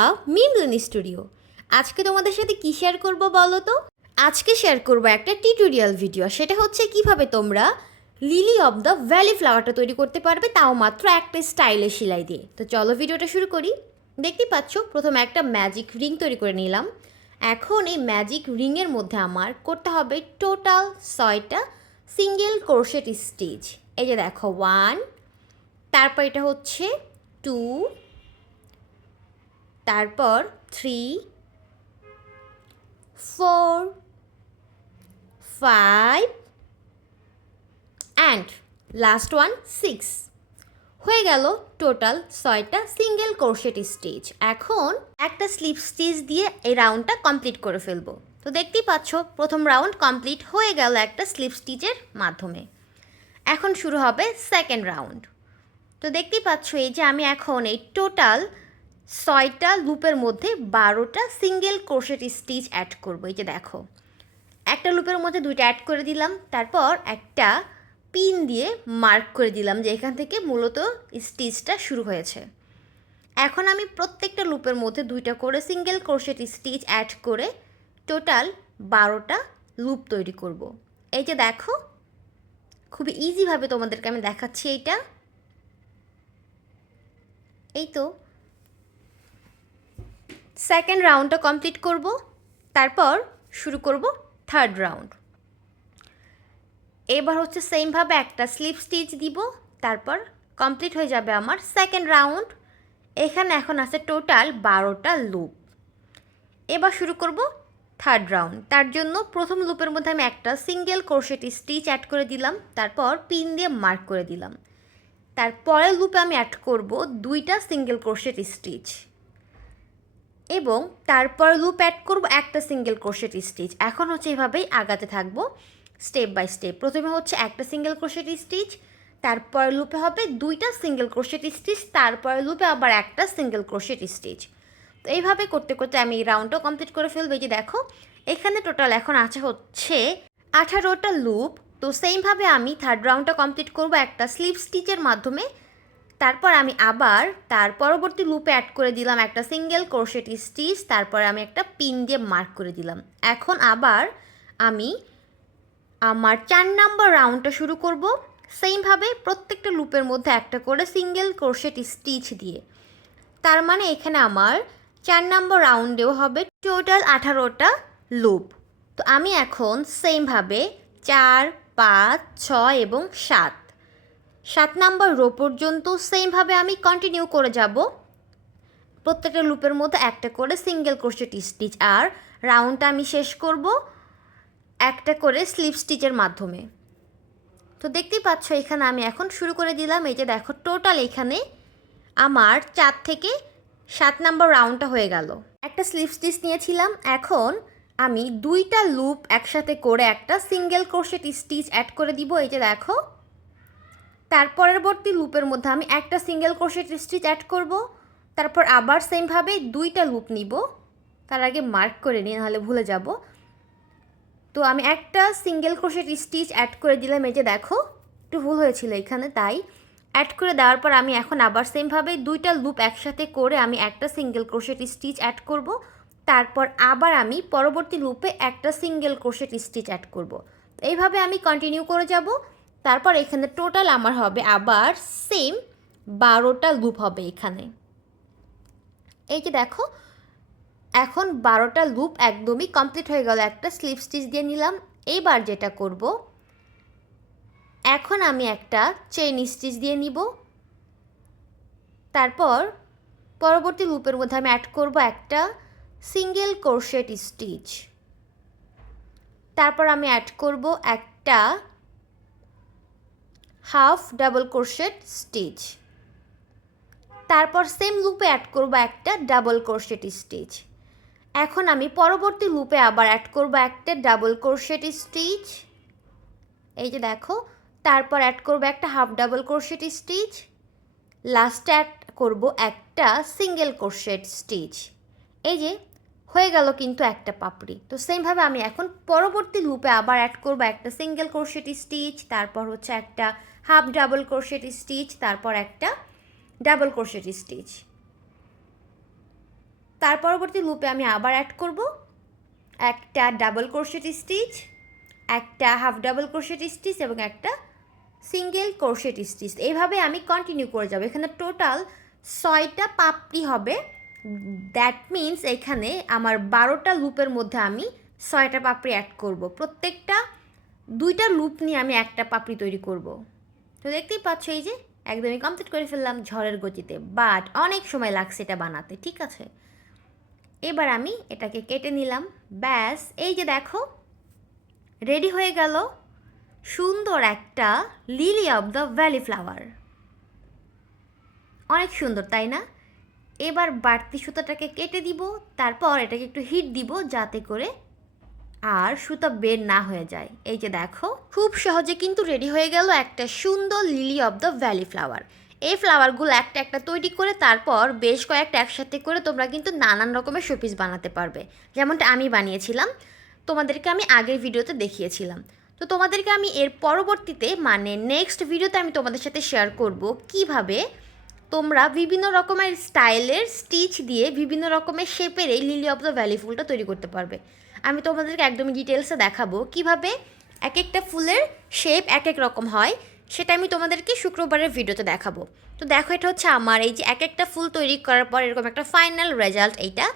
আ মিমলিন studio. আজকে তোমাদের সাথে কি শেয়ার করব বলো তো? আজকে শেয়ার করব একটা টিউটোরিয়াল ভিডিও সেটা হচ্ছে কীভাবে তোমরা লিলি অফ দ্য ভ্যালি ফ্লাওয়ারটা তৈরি করতে পারবে, তাও মাত্র একটা স্টাইলে সেলাই দিয়ে। তো চলো ভিডিওটা শুরু করি। দেখতেই পাচ্ছ, প্রথমে একটা ম্যাজিক রিং তৈরি করে নিলাম। এখন এই ম্যাজিক রিংয়ের মধ্যে আমার করতে হবে টোটাল ছয়টা সিঙ্গেল কোর্সেট স্টিচ এই যে দেখো ওয়ান তারপর এটা হচ্ছে টু তারপর three four five and last one six হয়ে গেল টোটাল ছয়টা সিঙ্গেল কোর্সেট স্টিচ এখন একটা স্লিপ স্টিচ দিয়ে এই রাউন্ডটা কমপ্লিট করে ফেলব। তো দেখতেই পাচ্ছ, প্রথম রাউন্ড কমপ্লিট হয়ে গেল একটা স্লিপ স্টিচের মাধ্যমে। এখন শুরু হবে সেকেন্ড রাউন্ড তো দেখতেই পাচ্ছ, এই যে আমি এখন এই টোটাল ছয়টা লুপের মধ্যে বারোটা সিঙ্গেল ক্রোশেট স্টিচ অ্যাড করব। এই যে দেখো, একটা লুপের মধ্যে দুইটা অ্যাড করে দিলাম, তারপর একটা পিন দিয়ে মার্ক করে দিলাম যে এখান থেকে মূলত স্টিচটা শুরু হয়েছে। এখন আমি প্রত্যেকটা লুপের মধ্যে দুইটা করে সিঙ্গেল ক্রোশেট স্টিচ অ্যাড করে টোটাল বারোটা লুপ তৈরি করব। এই যে দেখো, খুবই ইজিভাবে তোমাদেরকে আমি দেখাচ্ছি এইটা। এই তো সেকেন্ড রাউন্ডটা কমপ্লিট করব, তারপর শুরু করব থার্ড রাউন্ড এবার হচ্ছে সেমভাবে একটা স্লিপ স্টিচ দিব, তারপর কমপ্লিট হয়ে যাবে আমার সেকেন্ড রাউন্ড এখানে এখন আছে টোটাল বারোটা লুপ এবার শুরু করব থার্ড রাউন্ড তার জন্য প্রথম লুপের মধ্যে আমি একটা সিঙ্গেল ক্রোশেট স্টিচ অ্যাড করে দিলাম, তারপর পিন দিয়ে মার্ক করে দিলাম। তারপরের লুপে আমি অ্যাড করব দুইটা সিঙ্গেল ক্রোশেট স্টিচ এবং তারপর লুপ অ্যাড করব একটা সিঙ্গেল ক্রোশেট স্টিচ এখন হচ্ছে এভাবেই আগাতে থাকব স্টেপ বাই স্টেপ প্রথমে হচ্ছে একটা সিঙ্গেল ক্রোশেট স্টিচ তারপর লুপে হবে দুইটা সিঙ্গেল ক্রোশেট স্টিচ তারপর লুপে আবার একটা সিঙ্গেল ক্রোশেট স্টিচ তো এইভাবে করতে করতে আমি এই রাউন্ডটাও কমপ্লিট করে ফেলব। যে দেখো, এখানে টোটাল এখন আছে হচ্ছে আঠারোটা লুপ তো সেমভাবে আমি থার্ড রাউন্ডটা কমপ্লিট করব একটা স্লিপ স্টিচের মাধ্যমে। তারপর আমি আবার তার পরবর্তী লুপে অ্যাড করে দিলাম একটা সিঙ্গেল ক্রোশেট স্টিচ তারপর আমি একটা পিন দিয়ে মার্ক করে দিলাম। এখন আবার আমি আমার চার নাম্বার রাউন্ডটা শুরু করব। সেমভাবে প্রত্যেকটা লুপের মধ্যে একটা করে সিঙ্গেল ক্রোশেট স্টিচ দিয়ে। তার মানে এখানে আমার চার নাম্বার রাউন্ডেও হবে টোটাল আঠারোটা লুপ। তো আমি এখন সেমভাবে চার, পাঁচ, ছয় এবং সাত সাত নাম্বার রো পর্যন্ত সেমভাবে আমি কন্টিনিউ করে যাব। প্রত্যেকটা লুপের মধ্যে একটা করে সিঙ্গেল ক্রোশেট স্টিচ আর রাউন্ডটা আমি শেষ করব, একটা করে স্লিপ স্টিচের মাধ্যমে। তো দেখতেই পাচ্ছ, এখানে আমি এখন শুরু করে দিলাম। এই যে দেখো টোটাল এখানে আমার চার থেকে সাত নাম্বার রাউন্ডটা হয়ে গেল। একটা স্লিপ স্টিচ নিয়েছিলাম। এখন আমি দুইটা লুপ একসাথে করে একটা সিঙ্গেল ক্রোশেট স্টিচ অ্যাড করে দিব। এই যে দেখো তার পরবর্তী লুপের মধ্যে আমি একটা সিঙ্গেল ক্রোশেট স্টিচ অ্যাড করব। তারপর আবার সেমভাবে দুইটা লুপ নিব। তার আগে মার্ক করে নিই নাহলে ভুলে যাব। তো আমি একটা সিঙ্গেল ক্রোশেট স্টিচ অ্যাড করে দিলাম। এই যে দেখো, একটু ভুল হয়েছিল এখানে, তাই অ্যাড করে দেওয়ার পর আমি এখন আবার সেমভাবে দুইটা লুপ একসাথে করে আমি একটা সিঙ্গেল ক্রোশেট স্টিচ অ্যাড করব। তারপর আবার আমি পরবর্তী লুপে একটা সিঙ্গেল ক্রোশেট স্টিচ অ্যাড করব। এইভাবে আমি কন্টিনিউ করে যাব। তারপর এখানে টোটাল আমার হবে আবার সেম বারোটা লুপ হবে এখানে। এই যে দেখো, এখন বারোটা লুপ একদমই কমপ্লিট হয়ে গেল। একটা স্লিপ স্টিচ দিয়ে নিলাম। এইবার যেটা করব, এখন আমি একটা চেইন স্টিচ দিয়ে নিব। তারপর পরবর্তী লুপের মধ্যে আমি অ্যাড করব একটা সিঙ্গেল কোর্শেট স্টিচ তারপর আমি অ্যাড করব একটা হাফ ডাবল কোর্শেট স্টিচ। তারপর সেম লুপে অ্যাড করব একটা ডাবল কোর্শেট স্টিচ। এখন আমি পরবর্তী লুপে আবার অ্যাড করব একটা ডাবল কোর্শেট স্টিচ। এই যে দেখো, তারপর অ্যাড করব একটা হাফ ডাবল কোর্শেট স্টিচ। লাস্টে অ্যাড করব একটা সিঙ্গেল কোর্শেট স্টিচ। এই যে, হয়ে গেল কিন্তু একটা পাপড়ি। তো সেমভাবে আমি এখন পরবর্তী লুপে আবার অ্যাড করব একটা সিঙ্গেল কোর্শেট স্টিচ, তারপর হচ্ছে একটা হাফ ডাবল কোর্শেট স্টিচ, তারপর একটা ডাবল কোর্শেট স্টিচ। তার পরবর্তী লুপে আমি আবার অ্যাড করব। একটা ডাবল ক্রোশেট স্টিচ, একটা হাফ ডাবল ক্রোশেট স্টিচ এবং একটা সিঙ্গেল ক্রোশেট স্টিচ। এইভাবে আমি কন্টিনিউ করে যাব। এখানে টোটাল ছয়টা পাপড়ি হবে। দ্যাট মিন্স এখানে আমার বারোটা লুপের মধ্যে আমি ছয়টা পাপড়ি অ্যাড করব। প্রত্যেকটা দুইটা লুপ নিয়ে আমি একটা পাপড়ি তৈরি করব। তো দেখতেই পাচ্ছ এই যে একদমই কমপ্লিট করে ফেললাম ঝড়ের গতিতে বাট অনেক সময় লাগছে এটা বানাতে, ঠিক আছে? এবার আমি এটাকে কেটে নিলাম, ব্যাস, এই যে দেখো রেডি হয়ে গেল সুন্দর একটা lily of the valley flower অনেক সুন্দর, তাই না? এবার বাড়তি সুতাটাকে কেটে দিব, তারপর এটাকে একটু হিট দিব, যাতে করে আর সুতা বের না হয়ে যায়। এই যে দেখো, খুব সহজে কিন্তু রেডি হয়ে গেল একটা সুন্দর lily of the valley flower. এই ফ্লাওয়ারগুলো একটা একটা তৈরি করে তারপর বেশ কয়েকটা একসাথে করে তোমরা কিন্তু নানান রকমের শোপিস বানাতে পারবে। যেমনটা আমি বানিয়েছিলাম, তোমাদেরকে আমি আগের ভিডিওতে দেখিয়েছিলাম। তো তোমাদেরকে আমি এর পরবর্তীতে মানে নেক্সট ভিডিওতে আমি তোমাদের সাথে শেয়ার করব কীভাবে তোমরা বিভিন্ন রকমের স্টাইলের স্টিচ দিয়ে বিভিন্ন রকমের শেপের এই লিলি অফ দ্য ভ্যালি ফুলটা তৈরি করতে পারবে। আমি তোমাদেরকে একদমই ডিটেলসে দেখাবো কীভাবে এক একটা ফুলের শেপ এক এক রকম হয়, সেটা আমি তোমাদেরকে শুক্রবারের ভিডিওতে দেখাবো। তো দেখো, এটা হচ্ছে আমার, এই যে এক একটা ফুল তৈরি করার পর এরকম একটা ফাইনাল রেজাল্ট এইটা।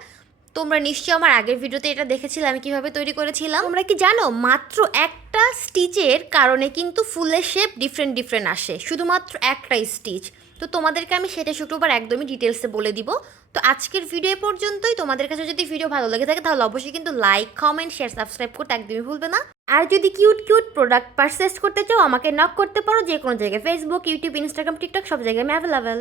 তোমরা নিশ্চয়ই আমার আগের ভিডিওতে এটা দেখেছিলে, আমি কীভাবে তৈরি করেছিলাম। তোমরা কি জানো, মাত্র একটা স্টিচের কারণে কিন্তু ফুলের শেপ ডিফারেন্ট ডিফারেন্ট আসে, শুধুমাত্র একটা স্টিচ তো তোমাদেরকে আমি সেটা শুক্রবার একদমই ডিটেলসে বলে দিব। তো আজকের ভিডিও পর্যন্তই। তোমাদের কাছে যদি ভিডিও ভালো লেগে থাকে, তাহলে অবশ্যই কিন্তু লাইক কমেন্ট শেয়ার সাবস্ক্রাইব করতে একদমই ভুলবে না। আর যদি কিউট কিউট প্রোডাক্ট পারচেস করতে চাও, আমাকে নক করতে পারো। যে কোনো জায়গায় ফেসবুক ইউটিউব ইনস্টাগ্রাম টিকটক সব জায়গায় আমি অ্যাভেলেবেল